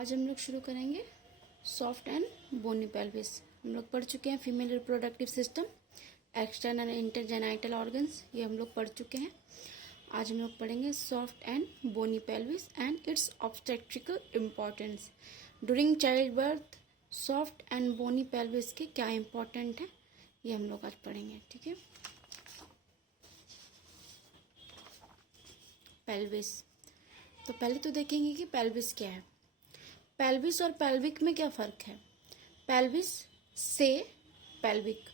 आज हम लोग शुरू करेंगे सॉफ्ट एंड बोनी पेल्विस। हम लोग पढ़ चुके हैं female reproductive system, external and internal genital organs, ये हम लोग पढ़ चुके हैं। आज हम लोग पढ़ेंगे soft and bony pelvis and its obstetrical importance. During child birth soft and bony pelvis के क्या इम्पोर्टेंट है, ये हम लोग आज पढ़ेंगे। ठीक है। पेल्विस, तो पहले तो देखेंगे कि पेल्विस क्या है। पेल्विस और पेल्विक में क्या फ़र्क है। पेल्विस से पेल्विक,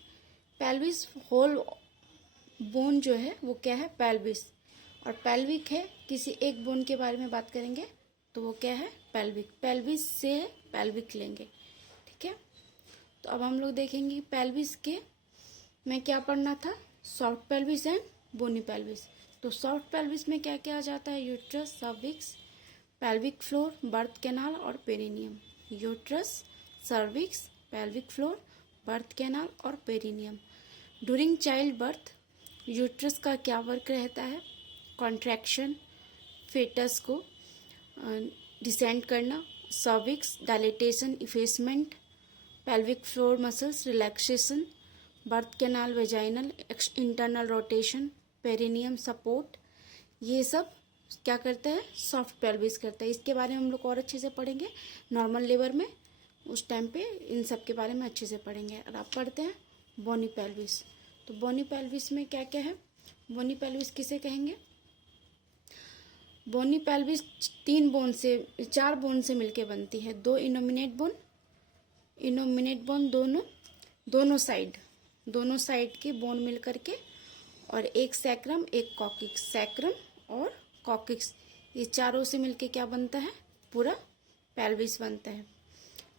पेल्विस होल बोन जो है वो क्या है, पेल्विस, और पेल्विक है किसी एक बोन के बारे में बात करेंगे तो वो क्या है, पेल्विक। पेल्विस से पेल्विक लेंगे। ठीक है। तो अब हम लोग देखेंगे पेल्विस के में क्या पढ़ना था, soft pelvis and bony pelvis. तो सॉफ्ट पेल्विस में क्या क्या आ जाता है, uterus, cervix, pelvic floor, birth canal और perineum. Uterus, cervix, pelvic floor, birth canal और perineum. During child birth uterus का क्या वर्क रहता है, कॉन्ट्रैक्शन, फेटस को डिसेंड करना, cervix dilatation, effacement, pelvic floor muscles relaxation, birth canal vaginal internal rotation, perineum support. ये सब क्या करता है, सॉफ्ट पेल्विस करता है। इसके बारे में हम लोग और अच्छे से पढ़ेंगे नॉर्मल लेबर में, उस टाइम पे इन सब के बारे में अच्छे से पढ़ेंगे। और आप पढ़ते हैं बोनी पेल्विस। तो बोनी पेल्विस में क्या क्या है, बोनी पेल्विस किसे कहेंगे। बोनी पेल्विस चार बोन से मिलके बनती है। दो इनोमिनेट बोन दोनों साइड के बोन मिल करके, और एक सैक्रम, एक कॉकिक्स, सैक्रम और कॉकिक्स, ये चारों से मिलके क्या बनता है, पूरा पेल्विस बनता है।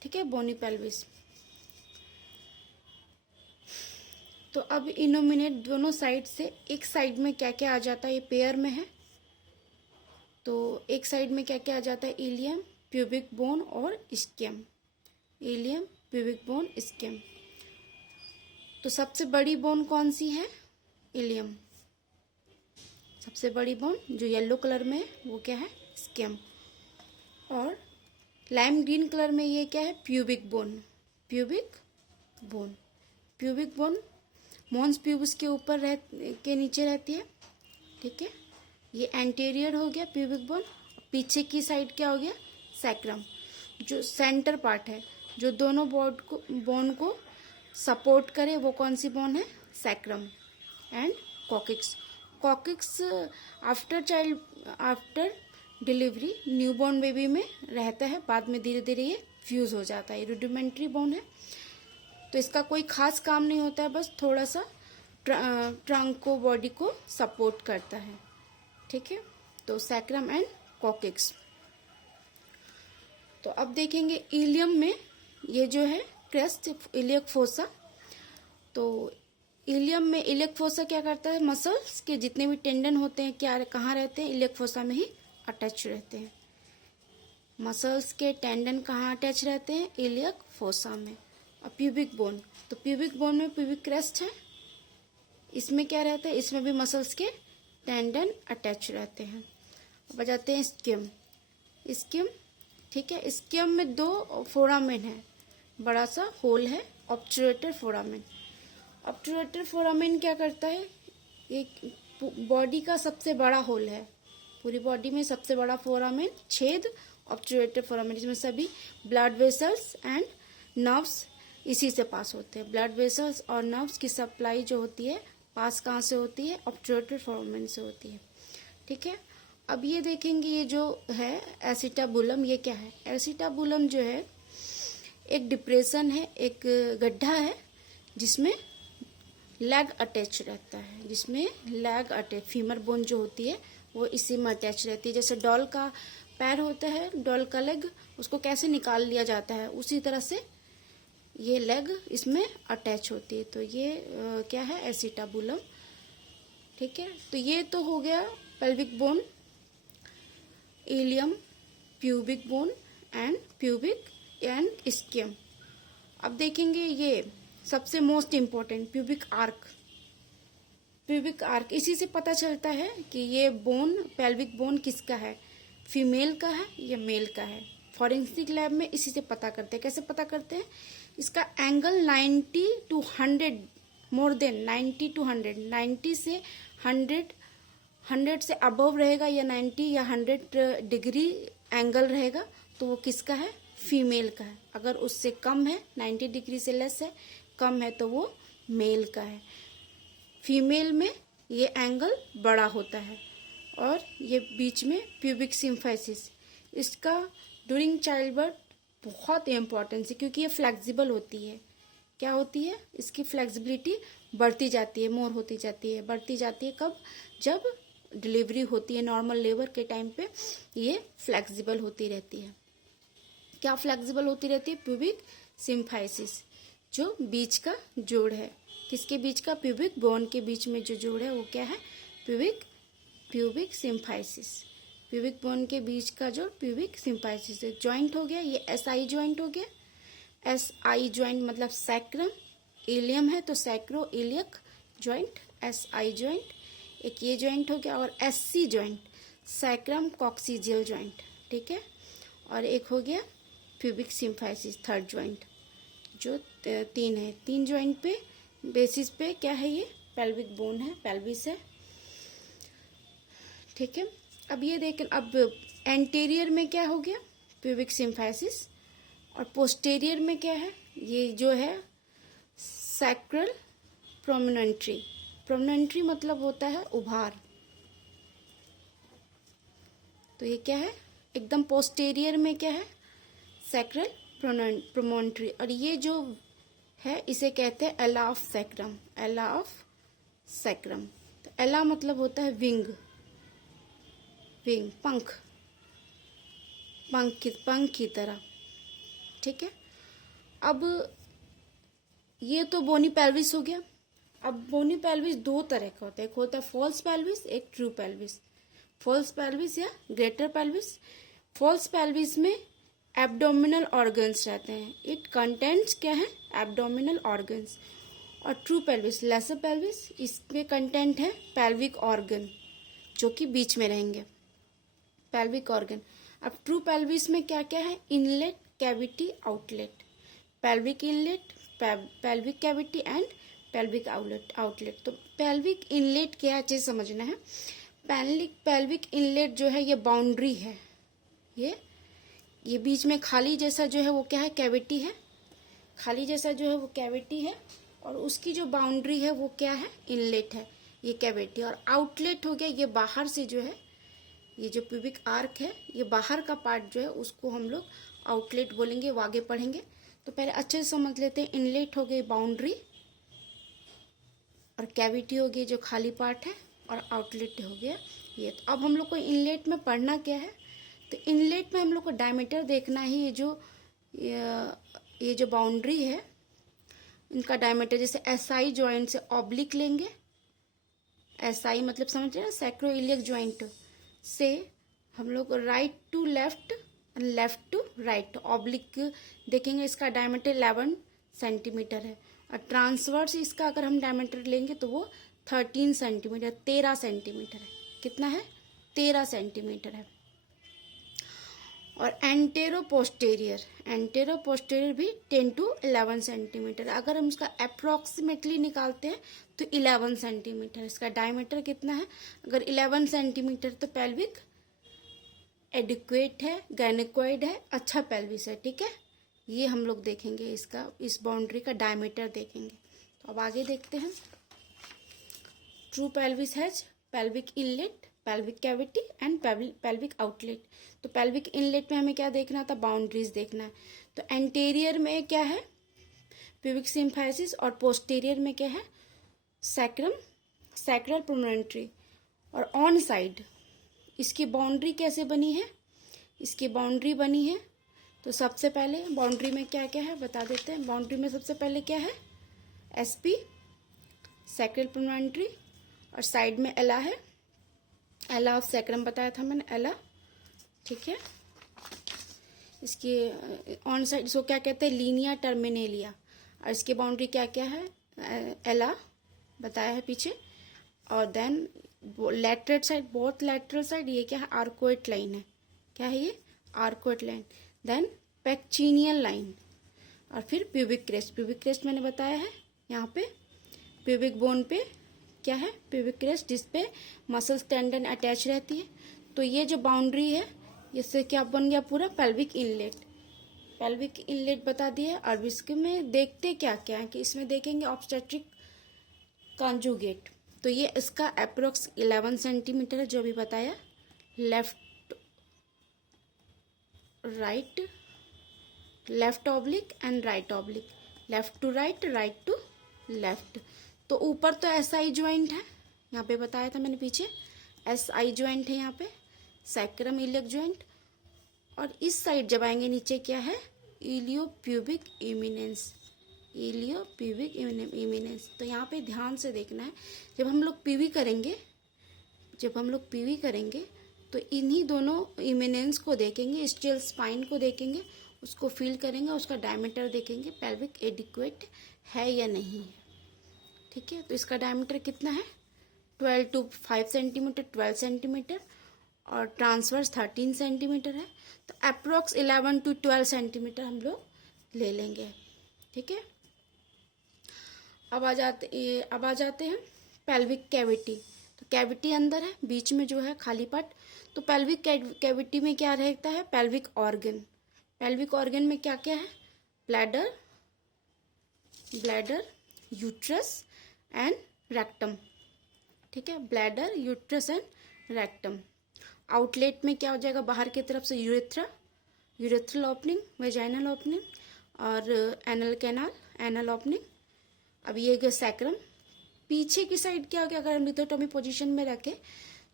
ठीक है, बोनी पेल्विस। तो अब इनोमिनेट दोनों साइड से, एक साइड में क्या क्या आ जाता है, ये पेयर में है, तो एक साइड में क्या क्या आ जाता है, इलियम, प्यूबिक बोन और ischium. Ilium, pubic bone, ischium. तो सबसे बड़ी बोन कौन सी है, इलियम। सबसे बड़ी बोन जो येलो कलर में है वो क्या है, स्कियम। और लाइम ग्रीन कलर में ये क्या है, प्यूबिक बोन। मोन्स प्यूबिस के ऊपर के नीचे रहती है। ठीक है, ये एंटीरियर हो गया प्यूबिक बोन। पीछे की साइड क्या हो गया, सैक्रम। जो सेंटर पार्ट है, जो दोनों बोन को सपोर्ट करे, वो कौन सी बोन है, sacrum. And coccyx after delivery newborn baby में रहता है, बाद में धीरे धीरे ये फ्यूज हो जाता है। रूडिमेंट्री बोन है, तो इसका कोई खास काम नहीं होता है, बस थोड़ा सा ट्रंक को, बॉडी को सपोर्ट करता है। ठीक है, तो सैक्रम एंड कॉकिक्स। तो अब देखेंगे इलियम में, ये जो है क्रेस्ट, इलियक फोसा। तो इलियम में इलियक फोसा क्या करता है, मसल्स के जितने भी टेंडन होते हैं क्या कहाँ रहते हैं, इलियक फोसा में ही अटैच रहते हैं। मसल्स के टेंडन कहाँ अटैच रहते हैं, इलियक फोसा में। और प्यूबिक बोन, तो प्यूबिक बोन में प्यूबिक क्रेस्ट है, इसमें क्या रहता है, इसमें भी मसल्स के टेंडन अटैच रहते हैं। अब आ जाते हैं स्कियम। ठीक है, स्कियम में दो फोरामेन है, बड़ा सा होल है, ऑब्चुरेटर फोरामेन। ऑब्चुरेटर फोरामेन क्या करता है, एक बॉडी का सबसे बड़ा होल है, पूरी बॉडी में सबसे बड़ा फोरामेन छेद ऑब्चुरेटर फोरामेन, जिसमें सभी ब्लड वेसल्स एंड नर्व्स इसी से पास होते हैं। ब्लड वेसल्स और नर्व्स की सप्लाई जो होती है पास कहाँ से होती है, ऑब्चुरेटर फोरामेन से होती है। ठीक है, अब ये देखेंगे, ये जो है एसिटाबुलम, ये क्या है, एसिटाबुलम जो है एक डिप्रेशन है, एक गड्ढा है जिसमें लेग अटैच रहता है, फीमर बोन जो होती है वो इसी में अटैच रहती है। जैसे डॉल का पैर होता है, डॉल का लेग, उसको कैसे निकाल लिया जाता है, उसी तरह से ये लेग इसमें अटैच होती है। तो ये क्या है, एसिटाबुलम। ठीक है, तो ये तो हो गया pelvic bone, ilium, pubic bone and ischium. अब देखेंगे ये सबसे मोस्ट इम्पोर्टेंट प्यूबिक आर्क। इसी से पता चलता है कि ये बोन, पेल्विक बोन किसका है, फीमेल का है या मेल का है। फॉरेंसिक लैब में इसी से पता करते हैं। कैसे पता करते हैं? इसका angle 90 to 100, more than 90 to 100, 90 से 100 से अबव रहेगा या 90 या 100 डिग्री एंगल रहेगा तो वो किसका है? फीमेल का है। अगर उससे कम है, 90 डिग्री से लेस है, कम है, तो वो मेल का है। फीमेल में ये एंगल बड़ा होता है। और ये बीच में प्यूबिक सिम्फाइसिस, इसका ड्यूरिंग चाइल्ड बर्थ बहुत इम्पोर्टेंस है क्योंकि ये फ्लेक्सिबल होती है। क्या होती है? इसकी फ्लेक्सिबिलिटी बढ़ती जाती है, मोर होती जाती है, बढ़ती जाती है। कब? जब डिलीवरी होती है, नॉर्मल लेबर के टाइम पे ये फ्लेक्सिबल होती रहती है। क्या फ्लेक्सिबल होती रहती है? प्यूबिक सिम्फाइसिस, जो बीच का जोड़ है। किसके बीच का? प्यूबिक बोन के बीच में जो जोड़ है वो क्या है? Pubic symphysis. प्यूबिक बोन के बीच का जोड़ प्यूबिक सिम्फाइसिस है। जॉइंट हो गया, ये एसआई जॉइंट हो गया। एसआई जॉइंट मतलब सैक्रम, इलियम है तो sacro iliac joint, SI joint. एक ये जॉइंट हो गया। और SC joint, sacrum coccygeal joint, ठीक है। और एक हो गया प्यूबिक सिम्फाइसिस, थर्ड जॉइंट, जो 3 है। 3 जॉइंट पे बेसिस पे क्या है? ये पेल्विक बोन है, पेल्विस है, ठीक है। अब ये देखें, अब एंटीरियर में क्या हो गया? Pubic symphysis. और पोस्टीरियर में क्या है? ये जो है सैक्रल प्रोमिनेंट्री। प्रोमिनेंट्री मतलब होता है उभार। तो ये क्या है? एकदम पोस्टीरियर में क्या है? सैक्रल प्रोमोनेंट्री। और ये जो है इसे कहते हैं एला ऑफ सैक्रम, एला ऑफ सैक्रम। तो एला मतलब होता है विंग, विंग, पंख, पंख की तरह, ठीक है। अब ये तो बोनी पेल्विस हो गया। अब बोनी पेल्विस 2 तरह का होता है, एक होता है फॉल्स पेल्विस, एक ट्रू पेल्विस। फॉल्स पेल्विस या ग्रेटर पेल्विस। फॉल्स पेल्विस में एब्डोमिनल ऑर्गन्स रहते हैं। इट कंटेंट्स क्या है? Abdominal organs. और ट्रू पेल्विस, लेसर पेल्विस, इसमें कंटेंट है पेल्विक ऑर्गन, जो कि बीच में रहेंगे, पेल्विक ऑर्गन। अब ट्रू पेल्विस में क्या क्या है? Inlet, cavity, outlet. Pelvic inlet, pelvic cavity and pelvic outlet. तो पेल्विक इनलेट क्या चीज समझना है? पेल्विक इनलेट जो है ये बाउंड्री है, ये बीच में खाली जैसा जो है वो क्या है? कैविटी है। खाली जैसा जो है वो कैविटी है और उसकी जो बाउंड्री है वो क्या है? इनलेट है, ये कैविटी। और आउटलेट हो गया, ये बाहर से जो है, ये जो प्यूबिक आर्क है, ये बाहर का पार्ट जो है उसको हम लोग आउटलेट बोलेंगे, वो आगे पढ़ेंगे। तो पहले अच्छे से समझ लेते हैं। इनलेट हो गई बाउंड्री, और कैविटी हो गई जो खाली पार्ट है, और आउटलेट हो गया ये। तो अब हम लोग को इनलेट में पढ़ना क्या है? तो इनलेट में हम लोग को डायमीटर देखना है। ये जो बाउंड्री है, इनका डायमीटर, जैसे एसआई जॉइंट से ऑब्लिक लेंगे, एसआई मतलब समझ रहे हैं ना, सैक्रोइलियक जॉइंट से हम लोग right to left, left to right, oblique देखेंगे, इसका डायमीटर 11 सेंटीमीटर है। और ट्रांसवर्स इसका अगर हम डायमीटर लेंगे तो वो 13 सेंटीमीटर, 13 सेंटीमीटर है। कितना है? 13 सेंटीमीटर है। और एंटेरो पोस्टेरियर भी 10 to 11 सेंटीमीटर। अगर हम इसका अप्रोक्सीमेटली निकालते हैं तो 11 सेंटीमीटर। इसका डायमीटर कितना है? अगर 11 सेंटीमीटर तो पेल्विक एडिक्वेट है, गायनेकोइड है, अच्छा पेल्विस है, ठीक है। ये हम लोग देखेंगे, इसका, इस बाउंड्री का डायमीटर देखेंगे। तो अब आगे देखते हैं। True pelvis has pelvic inlet, pelvic cavity and pelvic outlet. तो पेल्विक इनलेट में हमें क्या देखना था? बाउंड्रीज देखना है। तो एंटीरियर में क्या है? Pubic symphysis. और पोस्टीरियर में क्या है? Sacral promontory. और ऑन साइड इसकी बाउंड्री कैसे बनी है? इसकी बाउंड्री बनी है, तो सबसे पहले बाउंड्री में क्या क्या है बता देते हैं। बाउंड्री में सबसे पहले क्या है? SP, sacral promontory. और साइड में एला है, एला ऑफ सैक्रम बताया था मैंने, एला, ठीक है। इसकी ऑन साइड इसको क्या कहते हैं? Linnaea Terminalia. और इसकी बाउंड्री क्या क्या है? एला बताया है पीछे। और then lateral side, both lateral side, ये क्या है? आर्कोइट लाइन है। क्या है ये? Arcuate line. Then pectineal line, और फिर प्यूबिक क्रेस्ट। प्यूबिक क्रेस्ट मैंने बताया है यहाँ पे प्यूबिक बोन पे क्या है, प्यूबिक क्रेस्ट, जिसपे मसल्स टेंडन अटैच रहती है। तो ये जो बाउंड्री है इससे क्या बन गया, पूरा पेल्विक इनलेट। पेल्विक इनलेट बता दिया। और इसके में देखते क्या क्या है कि इसमें देखेंगे ऑब्स्टेट्रिक कॉन्जुगेट। तो ये इसका अप्रोक्स 11 सेंटीमीटर है, जो भी बताया। Left right, left oblique and right oblique, left to right, right to left. तो ऊपर तो SI ज्वाइंट है, यहाँ पे बताया था मैंने पीछे, SI ज्वाइंट है यहाँ पे, सैक्रम इलियक ज्वाइंट। और इस साइड जब आएंगे नीचे क्या है, इलियोप्यूबिक इमिनेंस, इलियोप्यूबिक इमिनेंस। तो यहाँ पे ध्यान से देखना है, जब हम लोग पीवी करेंगे, जब हम लोग पीवी करेंगे तो इन्हीं दोनों इमिनेंस को देखेंगे, स्टिल स्पाइन को देखेंगे, उसको फील करेंगे, उसका डायमीटर देखेंगे, पेल्विक एडिक्वेट है या नहीं है। ठीक है, तो इसका डायमीटर कितना है, 12 to 5 सेंटीमीटर, 12 सेंटीमीटर, और ट्रांसवर्स 13 सेंटीमीटर है। तो अप्रोक्स 11 to 12 सेंटीमीटर हम लोग ले लेंगे। ठीक है, अब आ जाते हैं पेल्विक कैविटी। तो कैविटी अंदर है, बीच में जो है खाली पार्ट। तो पेल्विक कैविटी में क्या रहता है, पेल्विक ऑर्गन। पेल्विक ऑर्गन में क्या क्या है, ब्लैडर, यूट्रस एंड रेक्टम। ठीक है, bladder, uterus and rectum. Outlet में क्या हो जाएगा, बाहर की तरफ से urethra, urethral opening, vaginal opening, और एनल कैनाल, एनल ओपनिंग। अब ये गया सैक्रम। पीछे की साइड क्या हो गया, अगर हम लिथोटॉमी पोजीशन में रखें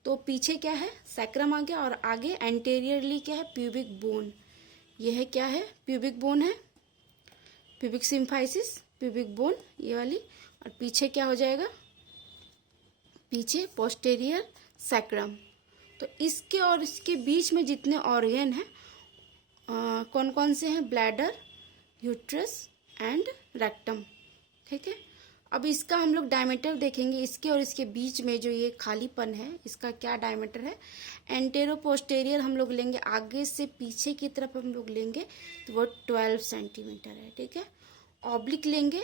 तो पीछे क्या है, सैक्रम आ गया, और आगे एंटेरियरली क्या है, प्यूबिक बोन। यह है क्या है, प्यूबिक बोन है, प्यूबिक सिम्फाइसिस, प्यूबिक बोन ये वाली। और पीछे क्या हो जाएगा, पीछे पोस्टेरियर सैक्रम। तो इसके और इसके बीच में जितने ऑर्गन हैं कौन कौन से हैं, ब्लैडर, यूट्रस एंड रेक्टम। ठीक है, अब इसका हम लोग डायमीटर देखेंगे, इसके और इसके बीच में जो ये खालीपन है इसका क्या डायमीटर है। एंटेरो पोस्टेरियर हम लोग लेंगे, आगे से पीछे की तरफ हम लोग लेंगे तो वो 12 सेंटीमीटर है। ठीक है, ऑब्लिक लेंगे,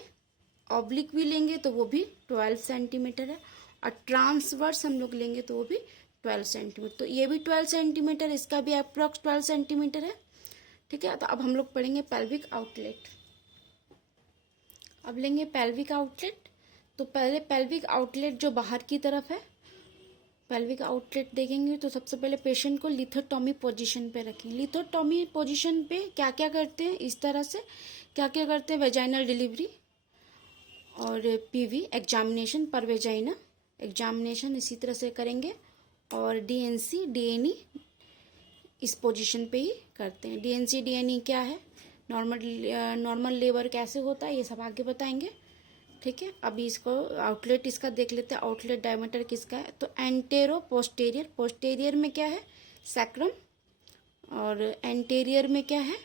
ऑब्लिक भी लेंगे तो वो भी 12 सेंटीमीटर है, और ट्रांसवर्स हम लोग लेंगे तो वो भी 12 सेंटीमीटर। तो ये भी 12 सेंटीमीटर, इसका भी अप्रॉक्स 12 सेंटीमीटर है। ठीक है, तो अब हम लोग पढ़ेंगे पेल्विक आउटलेट। अब लेंगे पेल्विक आउटलेट। तो पहले पेल्विक आउटलेट जो बाहर की तरफ है, पेल्विक आउटलेट देखेंगे तो सबसे पहले पेशेंट को लिथोटॉमी पोजीशन पे रखें। लिथोटॉमी पोजीशन पे क्या क्या करते हैं, इस तरह से क्या क्या करते हैं, वेजाइनल डिलीवरी और पीवी एग्जामिनेशन पर वेजाइना एग्जामिनेशन इसी तरह से करेंगे, और डीएनसी डीएनई इस पोजीशन पे ही करते हैं। डीएनसी डीएनई क्या है, नॉर्मल लेबर कैसे होता है, ये सब आगे बताएंगे। ठीक है, अभी इसको आउटलेट इसका देख लेते हैं, आउटलेट डायमीटर किसका है। तो एंटेरो पोस्टेरियर, पोस्टेरियर में क्या है, सैक्रम, और एंटेरियर में क्या है,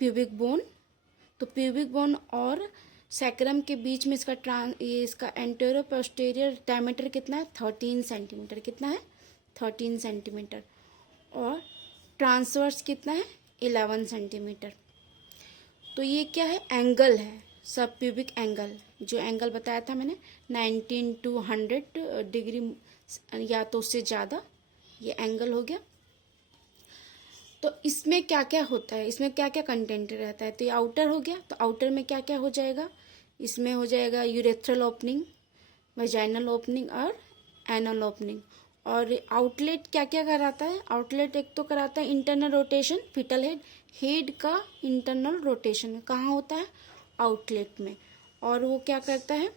प्यूबिक बोन। तो प्यूबिक बोन और सैक्रम के बीच में इसका एंटेरो पोस्टेरियर डायमीटर कितना है, 13 सेंटीमीटर। कितना है, 13 सेंटीमीटर। और ट्रांसवर्स कितना है, 11 सेंटीमीटर। तो ये क्या है, एंगल है, सब प्यूबिक एंगल, जो एंगल बताया था मैंने 19 to 100 डिग्री या तो उससे ज़्यादा, ये एंगल हो गया। तो इसमें क्या क्या होता है, इसमें क्या क्या कंटेंट रहता है। तो ये आउटर हो गया, तो आउटर में क्या क्या हो जाएगा, इसमें हो जाएगा यूरेथ्रल ओपनिंग, वेजाइनल ओपनिंग और एनल ओपनिंग। और आउटलेट क्या क्या कराता है, आउटलेट एक तो कराता है internal rotation, fetal head, head का इंटरनल रोटेशन कहाँ होता है, आउटलेट में। और वो क्या करता है,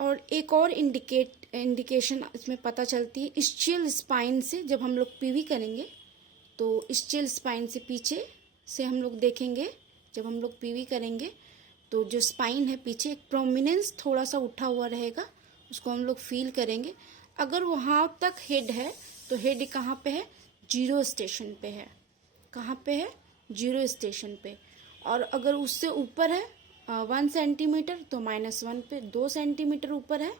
और एक और इंडिकेशन इसमें पता चलती है स्चियल स्पाइन से। जब हम लोग पीवी करेंगे तो स्चियल स्पाइन से पीछे से हम लोग देखेंगे, जब हम लोग पीवी करेंगे तो जो स्पाइन है पीछे एक प्रोमिनेंस थोड़ा सा उठा हुआ रहेगा, उसको हम लोग फील करेंगे। अगर वहाँ तक हेड है तो हेड कहाँ पे है, 0 स्टेशन पे है। कहाँ पे है, 0 स्टेशन पे। और अगर उससे ऊपर है 1 सेंटीमीटर तो -1 पे, 2 सेंटीमीटर ऊपर है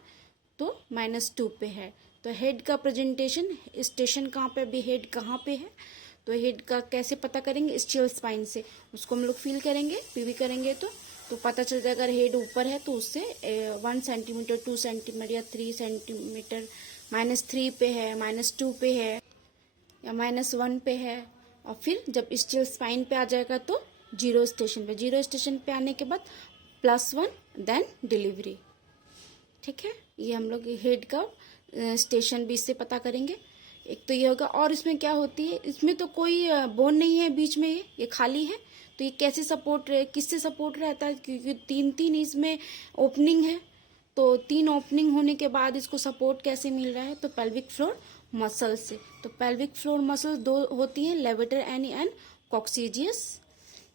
तो -2 पे है। तो हेड का प्रेजेंटेशन, स्टेशन कहाँ पे भी, हेड कहाँ पे है, तो हेड का कैसे पता करेंगे? स्टील स्पाइन से उसको हम लोग फील करेंगे, पीवी करेंगे तो पता चल जाएगा। अगर हेड ऊपर है तो उससे 1 सेंटीमीटर, 2 सेंटीमीटर या 3 सेंटीमीटर, -3 पे है, -2 पे है या -1 पे है। और फिर जब स्टील स्पाइन पे आ जाएगा तो 0 स्टेशन पे, 0 स्टेशन पे आने के बाद +1 देन डिलीवरी। ठीक है, ये हम लोग हेड का स्टेशन भी इससे पता करेंगे। एक तो ये होगा। और इसमें क्या होती है, इसमें तो कोई बोन नहीं है बीच में, ये खाली है। तो ये कैसे सपोर्ट किससे सपोर्ट रहता है? क्योंकि 3 इसमें ओपनिंग है, तो 3 ओपनिंग होने के बाद इसको सपोर्ट कैसे मिल रहा है? तो पेल्विक फ्लोर मसल से। तो पेल्विक फ्लोर मसल 2 होती हैं, लेवेटर एनी एंड कॉक्सीजियस।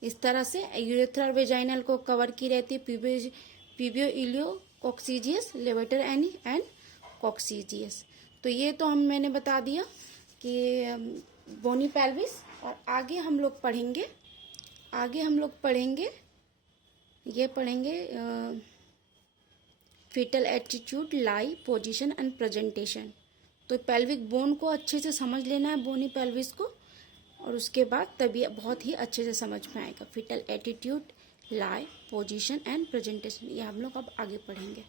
इस तरह से यूरेथ्रल वेजाइनल को कवर की रहती है पीबियो इलियो coccygeus, levator ani and coccygeus. तो ये तो मैंने बता दिया कि बोनी पेल्विस। और आगे हम लोग पढ़ेंगे ये पढ़ेंगे fetal attitude, lie, position and presentation. तो पेल्विक बोन को अच्छे से समझ लेना है, बोनी पेल्विस को, और उसके बाद तभी बहुत ही अच्छे से समझ में आएगा। Fetal attitude, lie, position and presentation, ये हम लोग अब आगे पढ़ेंगे।